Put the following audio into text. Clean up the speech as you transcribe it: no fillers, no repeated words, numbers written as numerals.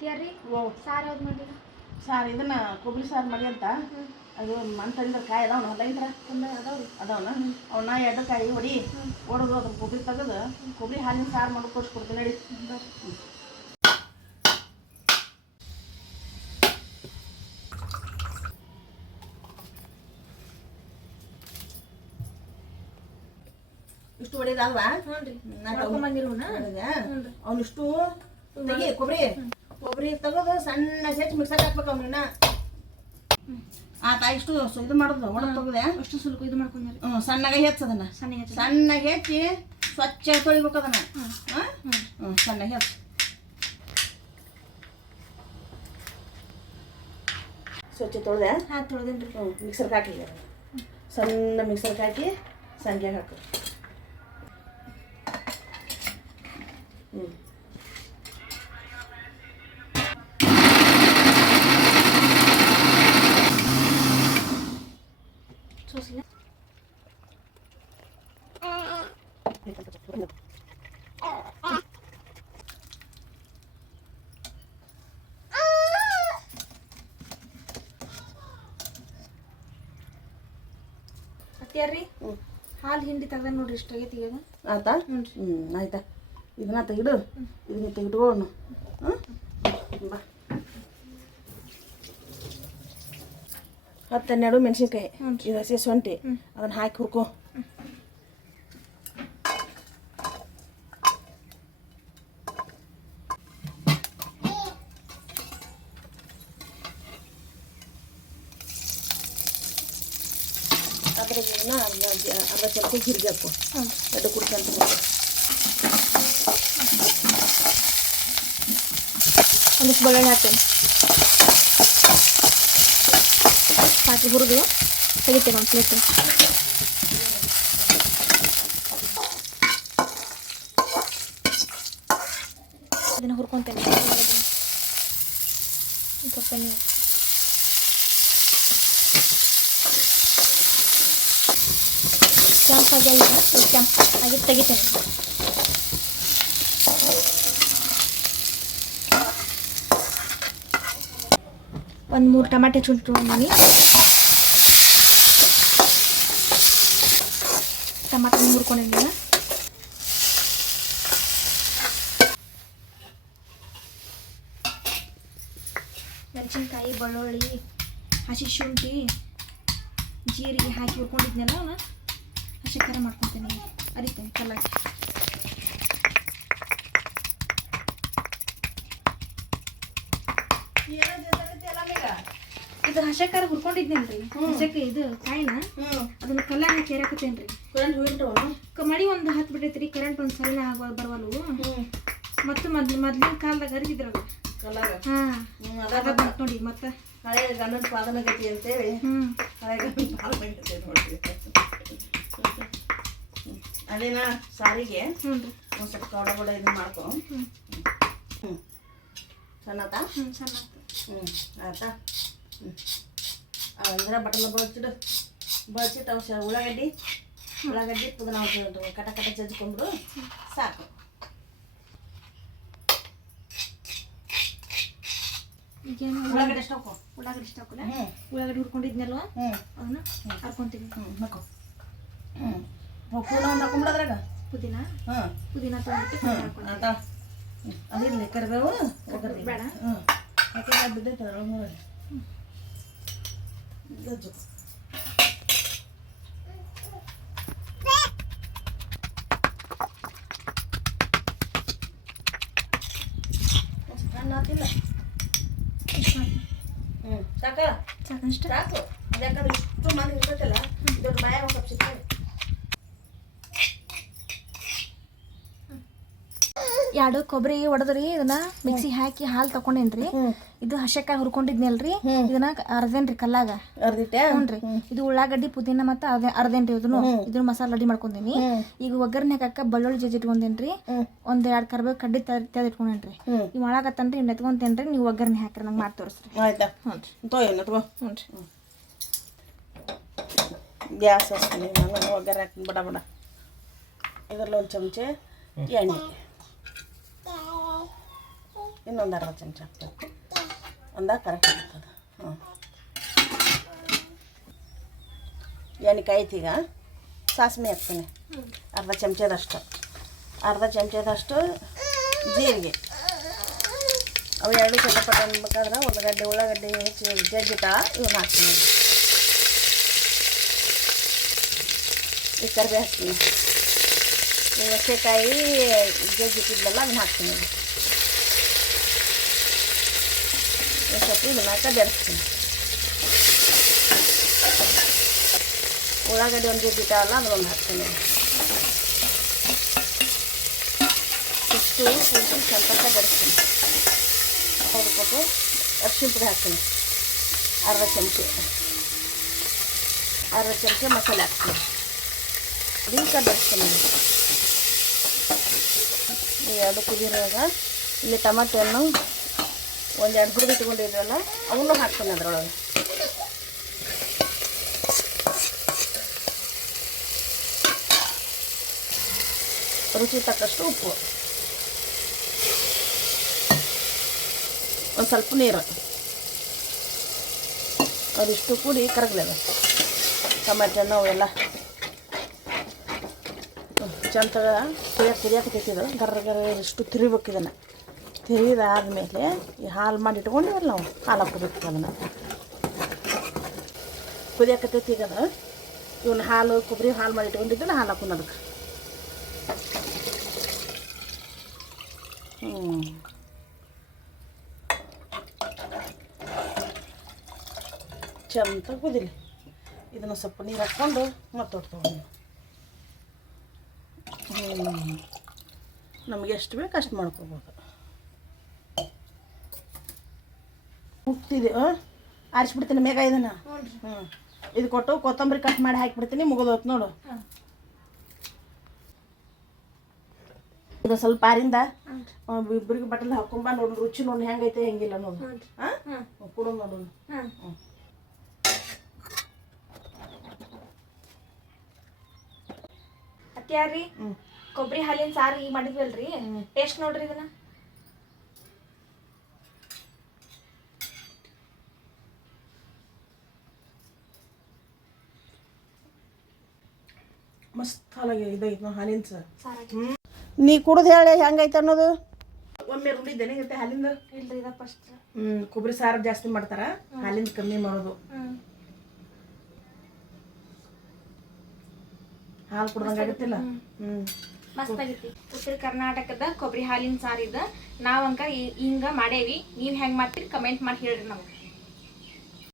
ಅತ್ತಿಯಾರಿ ಓ ಸಾರು ಯಾವ್ದು ಮಾಡಿಲ್ಲ ಸಾರು ಇದನ್ನ ಕೊಬ್ಬರಿ ಸಾರು ಮಾಡಿ ಅಂತ ಅದು ಮಂತಂದ್ರೆ ಕಾಯಿ ಅದಾವನ ಹೊಲೈತ್ರ ಅದಾವ್ರಿ ಅದಾವನ ಅವನ್ನ ಎರಡು ಕಾಯಿ ಹೊಡಿ ಹೊಡೆದು ಅದ್ರ ಕೊಬ್ಬರಿ ತೆಗೆದು ಕೊಬ್ಬರಿ ಹಾಲಿನ ಸಾರು ಮಾಡಿ ಕೊಡ್ತೀನಿ ನಡಿ ಬರ್ರಿ ಇಷ್ಟು ಹೊಡಿದಲ್ವಾ ಅವನಿಷ್ಟು ತೆಗಿ ಕೊಬ್ಬರಿ ತೆಗೆದು ಸಣ್ಣ ಹೆಚ್ಚು ಮಿಕ್ಸರ್ ಹಾಕ್ಬೇಕು ಅವನ್ನ ಆತ ಇಷ್ಟು ಇದು ಮಾಡೋದು ಒಳಗೆ ತೆಗೆದೆ ಅಷ್ಟು ಸ್ವಲ್ಪ ಇದು ಮಾಡ್ಕೊಂಡ್ರಿ ಸಣ್ಣಗೆ ಹೆಚ್ಚದನ್ನ ಸಣ್ಣಗೆ ಹೆಚ್ಚಿ ಸ್ವಚ್ಛ ತೊಳಿಬೇಕು ಅದನ್ನ ಸಣ್ಣಗೆ ಹೆಚ್ಚು ಸ್ವಚ್ಛ ತೊಳೆದೆ ತೊಳೆದೇನ್ರಿ ಮಿಕ್ಸರ್ಗೆ ಹಾಕಿ ಸಣ್ಣ ಮಿಕ್ಸರ್ಗೆ ಹಾಕಿ ಸಂಜೆ ಹಾಕು ಸೋಸಿಲ್ಲ ಅತ್ತಿಯಾರ್ರಿ ಹಾಲು ಹಿಂಡಿ ತೆಗ್ದ ನೋಡ್ರಿ ಇಷ್ಟ ಆಗೈತಿ ಈಗ ಆಯ್ತಾ ಆಯ್ತಾ ಇದನ್ನ ತೆಗಿಡು ಇದನ್ನ ತೆಗಿಟ್ಕೊಳ್ಳೋಣ ಬಾ 10-12 ಮೆಣಸಿನ್ಕಾಯಿ ಇದು ಹಸಿ ಶುಂಠಿ ಅದನ್ನ ಹಾಕಿ ಹುರ್ಕೊ ಅದ್ರಾಗ ಅರ್ಧ ಚಮಚ ಜೀರಿಗೆ ಹಾಕು ಎರಡು ಕುಡ್ಕಂತ ಒಂದಿಷ್ಟು ಬೆಳ್ಳುಳ್ಳಿ ಹಾಕ್ತೇನೆ ಹಾಕಿ ಹುರಿದು ತೆಗಿತೇನೆ ಒಂದು ಪ್ಲೇಟ್ ಇದನ್ನು ಹುರ್ಕೊತೇನೆ ಸ್ವಲ್ಪ ನೀರು ಕೆಂಪಾಗಿ ಕೆಂಪಾಗಿ ತೆಗಿತೇನೆ ಒಂದು 3 ಟಮಾಟೆ ಚುಟ್ಕೊಂಡಿ ಟಮಾಟೆ ಹುರ್ಕೊಂಡಿದ್ದೀನಿ ಮೆಣಸಿನ್ಕಾಯಿ ಬೆಳ್ಳುಳ್ಳಿ ಹಸಿ ಶುಂಠಿ ಜೀರಿಗೆ ಹಾಕಿ ಹುರ್ಕೊಂಡಿದ್ನಲ್ಲ ಅವನ್ನ ಹಸಿ ಖಾರ ಮಾಡ್ಕೊತೀನಿ ಅರಿತೇನೆ ಕಲ್ಲಾಗಿ ಇದು ಹಸೆಕಾರ ಹುರ್ಕೊಂಡಿದ್ನೇನ್ರಿ ಹಸೆಕಾಯಿ ಇದು ಕಾಯಿನ ಅದನ್ನ ಕಲ್ಲಾಗ ಹಾಕಿ ಏರಾಕತ್ತೇನ್ರಿ ಮಡಿ ಒಂದು ಹತ್ತು ಬಿಟ್ಟೈತ್ರಿ ಕರೆಂಟ್ ಒಂದು ಸರಿನ ಬರವಲ್ವು ಮತ್ತು ಮೊದ್ಲಿನ ಕಾಲದಾಗ ಅರಿತಿದ್ರಲ್ಲ ಅದಾಗ ಬಂತು ನೋಡಿ ಮತ್ತೆ ಹಳೆ ಗಂಡನ ಪಾದನ ಗತಿ ಅಂತೇಳಿ ಹಳೆ ಗಂಡನ ಪಾದನ ಗತಿ ನೋಡ್ರಿ ಅದೇನ ಸಾರಿಗೆ ಒಂದು ಸ್ವಲ್ಪ ಕವಡ ಇದನ್ನ ಮಾಡ್ಕೊ ಸಣ್ಣತ ಸಣ್ಣ ಆಯ್ತಾ ಅಂದ್ರೆ ಬಟಲ ಬಳಸಿಟ್ಟು ಅವು ಉಳ್ಳಾಗಡ್ಡಿ ಪುದೀನ ಕಟ ಕಟ ಜಜ್ಕೊಂಡ್ರು ಸಾಕು ಉಳ್ಳಾಗಡ್ಡಿ ಎಷ್ಟು ಹಾಕೋ ಉಳ್ಳಾಗಡ್ಡಿ ಇಷ್ಟ ಹಾಕಲ್ಲ ಉಳ್ಳಾಗಡ್ಡಿ ಹುರ್ಕೊಂಡಿದ್ನಲ್ವ ಅದನ್ನ ಹಾಕೊಂತೀವಿ ಹಾಕೋ ಪುದೀನ ಒಂದು ಹಾಕೊಂಡ್ಬಿಡೋದ್ರಾಗ ಪುದೀನ ತೊಗೊಂಡು ಆಯ್ತಾ ಅದಿರಲಿ ಕರಿಬೇವು ಬೇಡ ಯಾಕೆ ಬಿದ್ದೈತೆ ಗಜ್ಜು ಹಾಕಿಲ್ಲ ಸಾಕ ಸಾಕಷ್ಟು ಸಾಕು ಅದು ಯಾಕಂದ್ರೆ ಇಷ್ಟು ಮಂದಿ ಇರ್ತೈತಲ್ಲ ದೊಡ್ಡ ಬಾಯಾಗ ಒಂದು ಸ್ವಲ್ಪ ಸಿಗ್ತದೆ ಎರಡು ಕೊಬ್ಬರಿ ಹೊಡೆದ್ರಿ ಇದನ್ನ ಮಿಕ್ಸಿ ಹಾಕಿ ಹಾಲು ತಕೊಂಡೇನ್ರಿ ಇದು ಹಸೆಕಾಯಿ ಹುರ್ಕೊಂಡಿದ್ನಲ್ರಿ ಇದನ್ನ ಅರ್ದೇನ್ರಿ ಕಲ್ಲಾಗ ಹ್ಞೂನ್ರಿ ಇದು ಉಳ್ಳಾಗಡ್ಡಿ ಪುದೀನ ಮತ್ತೆ ಅರ್ದೇನ್ರಿ ಇದನ್ನ ಮಸಾಲೆ ರೆಡಿ ಮಾಡ್ಕೊಂಡೇನಿ ಈಗ ಒಗ್ಗರಣೆ ಹಾಕಕ್ಕ ಬೆಳ್ಳುಳ್ಳಿ ಜಜ್ಜಿ ಇಟ್ಕೊಂಡೇನ್ರಿ ಒಂದ್ 2 ಕರಿಬೇವು ಕಡ್ಡಿ ತೆಗೆದು ಇಟ್ಕೊಂಡೇನ್ರಿ ನೀವು ಒಳಗತ್ತನ್ರಿ ಇನ್ನು ಎತ್ಕೊಂತೇನ್ರಿ ನೀವು ಒಗ್ಗರಣೆ ಹಾಕ್ರಿ ನಂಗೆ ಮಾಡಿ ತೋರಿಸ್ರಿ ಆಯ್ತಾ ಹ್ಞೂನ್ರಿ ಗ್ಯಾಸ್ ಹಚ್ತೀನಿ ನಾನು ಒಗ್ಗರಣೆ ಹಾಕ್ತೀನಿ ಬಡ ಬಡ ಇದರಲ್ಲಿ ಒಂದು ಚಮಚ ಎಣ್ಣೆ ಇನ್ನೊಂದು ಅರ್ಧ ಚಮಚ ಹಾಕ್ಬೇಕು. ಅಂದಾಗ ಕರೆಕ್ಟ್ ಆಗ್ತದೆ. ಹ್ಞೂ ಎಣ್ಣೆ ಕಾಯ್ತೀಗ ಸಾಸಿವೆ ಹಾಕ್ತೀನಿ ಅರ್ಧ ಚಮಚದಷ್ಟು ಜೀರಿಗೆ. ಅವು ಎರಡು ಚಟಪಟ ಅನ್ಬೇಕಾದ್ರೆ ಉಳ್ಳಾಗಡ್ಡೆ ಹೆಚ್ಚಿ ಜಜ್ಜಿಟ ಇವನ್ನ ಹಾಕ್ತೀನಿ. ಈ ಕರಿಬೇವು ಹಾಕ್ತೀನಿ. ಈ ಹಸೆಕಾಯಿ ಜಜ್ಜಿಟ್ಟಿದ್ಲಲ್ಲ ಅದನ್ನ ಹಾಕ್ತೀನಿ. ಸ್ವಲ್ಪ ಇದನ್ನ ಕಡ್ಡಿಸ್ತೀನಿ. ಉಳ್ಳಾಗಡ್ಡೆ ಒಂದು ಜಜ್ಜಿಟ ಅಲ್ಲ ಅದೊಂದು ಹಾಕ್ತೀನಿ. ಇಷ್ಟು ಸ್ವಲ್ಪ ಕಡ್ಡಿಸ್ತೀನಿ. ಹೊಡ್ಕೊಟ್ಟು ಅರಿಶಿನ ಪುಡಿ ಹಾಕ್ತೀನಿ ಅರ್ಧ ಚಮಚ ಮಸಾಲೆ ಹಾಕ್ತೀನಿ. ಇದನ್ನು ಕಡ್ಡಿಸ್ತೀನಿ. ಈ ಎರಡು ಕುದಿರುವಾಗ ಇಲ್ಲಿ ಟಮಾಟೆಯನ್ನು ಒಂದೆರಡು ಹುರಿದು ಇಟ್ಕೊಂಡಿದ್ವಲ್ಲ ಅವನ್ನೂ ಹಾಕ್ತೀನಿ ಅದರೊಳಗೆ. ರುಚಿ ತಕ್ಕಷ್ಟು ಉಪ್ಪು, ಒಂದು ಸ್ವಲ್ಪ ನೀರು, ಅದಿಷ್ಟು ಕೂಡಿ ಕರಗಲೇದ. ಟಮಾಟೆಣ್ಣು ಅವೆಲ್ಲ ಚಂದ ಕುದಿಯಾಕತ್ತಿದ್ದು ಗರ್ರ ಇಷ್ಟು ತಿರಿಬೇಕು. ಇದನ್ನು ತಿರಿದಾದ್ಮೇಲೆ ಈ ಹಾಲು ಮಾಡಿ ಇಟ್ಕೊಂಡಿವಲ್ಲ ನಾವು ಹಾಲು ಹಾಕೋಬೇಕು. ಅದನ್ನು ಕುದಿಯಾಕತ್ತೈತಿ. ಈಗ ಅದು ಇವನ್ನ ಕೊಬ್ಬರಿ ಹಾಲು ಮಾಡಿ ಇಟ್ಕೊಂಡಿದ್ದಲ್ಲ ಹಾಲು ಹಾಕೋಣ ಅದಕ್ಕೆ. ಚಂದ ಕುದಿಲಿ. ಇದನ್ನು ಸ್ವಲ್ಪ ನೀರು ಹಾಕ್ಕೊಂಡು ಮತ್ತೆ ತೊಗೊಂಡು ನಮಗೆ ಎಷ್ಟು ಬೇಕು ಅಷ್ಟು ಮಾಡ್ಕೊಬೋದು. ಮುಗ್ತಿದೆ ಆರಿಸ್ಬಿಡ್ತೀನಿ ಮೇಗ ಇದನ್ನು. ಇದು ಕೊಟ್ಟು ಕೊತ್ತಂಬರಿ ಕಟ್ ಮಾಡಿ ಹಾಕಿಬಿಡ್ತೀನಿ. ಮುಗಿದೋತು ನೋಡು. ಇದು ಸ್ವಲ್ಪ ಆರಿಂದ ಇಬ್ಬರಿಗೆ ಬಟ್ಟಲು ಹಾಕೊಂಬ ನೋಡಿ ರುಚಿ ನೋಡಿ ಹೆಂಗೈತೆ ಹೆಂಗಿಲ್ಲ ನೋಡು. ಕೊಡು ನೋಡು. ಅತ್ಯಾರಿ ಕೊಬ್ಬರಿ ಹಾಲಿನ ಸಾರು ಈಗ ಮಾಡಿದ್ವಲ್ರಿ, ಟೇಸ್ಟ್ ನೋಡ್ರಿ ಇದನ್ನ. ಮಸ್ತ್ ಹಾಲಾಗಿ ಇದೈತೆ ನಾವು ಹಾಲಿನ ಸಾರು. ನೀ ಕುಡಿದು ಹೇಳಿ ಹೆಂಗೈತೆ ಅನ್ನೋದು. ಒಮ್ಮೆ ರುಡಿದ್ದೇನೆ ಗತ್ತೆ ಹಾಲಿಂದ ಇಲ್ರಿ ಇದ ಫಸ್ಟ್. ಕೊಬ್ಬರಿ ಸಾರು ಜಾಸ್ತಿ ಮಾಡ್ತಾರ, ಹಾಲಿಂದ ಕಮ್ಮಿ ಮಾಡೋದು. ಹಾಲು ಕುಡ್ದಂಗೆ ಆಗುತ್ತಿಲ್ಲ. ಮಸ್ತ್ ಆಗೈತಿ. ಉತ್ತರ ಕರ್ನಾಟಕದ ಕೊಬ್ಬರಿ ಹಾಲಿನ ಸಾರಿದ ನಾವಂಕ ಹಿಂಗ ಮಾಡೇವಿ. ನೀವು ಹೆಂಗ್ ಮಾಡ್ತೀರಿ ಕಮೆಂಟ್ ಮಾಡಿ ಹೇಳ್ರಿ ನಮ್ಗೆ.